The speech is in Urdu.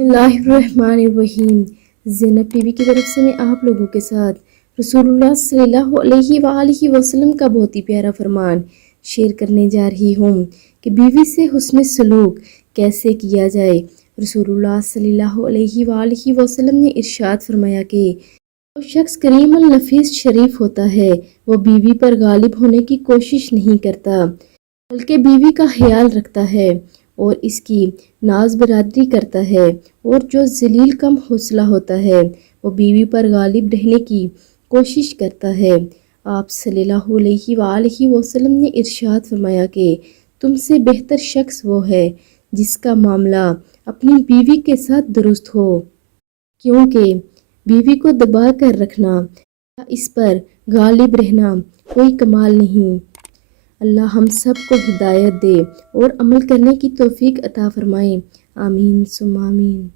بسم اللہ الرحمن الرحیم۔ زینب بی بی کی طرف سے میں آپ لوگوں کے ساتھ رسول اللہ صلی اللہ علیہ وآلہ وسلم کا بہت ہی پیارا فرمان شیئر کرنے جا رہی ہوں کہ بیوی سے حسن سلوک کیسے کیا جائے۔ رسول اللہ صلی اللہ علیہ وآلہ وسلم نے ارشاد فرمایا کہ جو شخص کریم النفیس شریف ہوتا ہے وہ بیوی پر غالب ہونے کی کوشش نہیں کرتا بلکہ بیوی کا خیال رکھتا ہے اور اس کی ناز برادری کرتا ہے، اور جو ذلیل کم حوصلہ ہوتا ہے وہ بیوی پر غالب رہنے کی کوشش کرتا ہے۔ آپ صلی اللہ علیہ وآلہ وسلم نے ارشاد فرمایا کہ تم سے بہتر شخص وہ ہے جس کا معاملہ اپنی بیوی کے ساتھ درست ہو، کیونکہ بیوی کو دبا کر رکھنا یا اس پر غالب رہنا کوئی کمال نہیں۔ اللہ ہم سب کو ہدایت دے اور عمل کرنے کی توفیق عطا فرمائے، آمین ثم آمین۔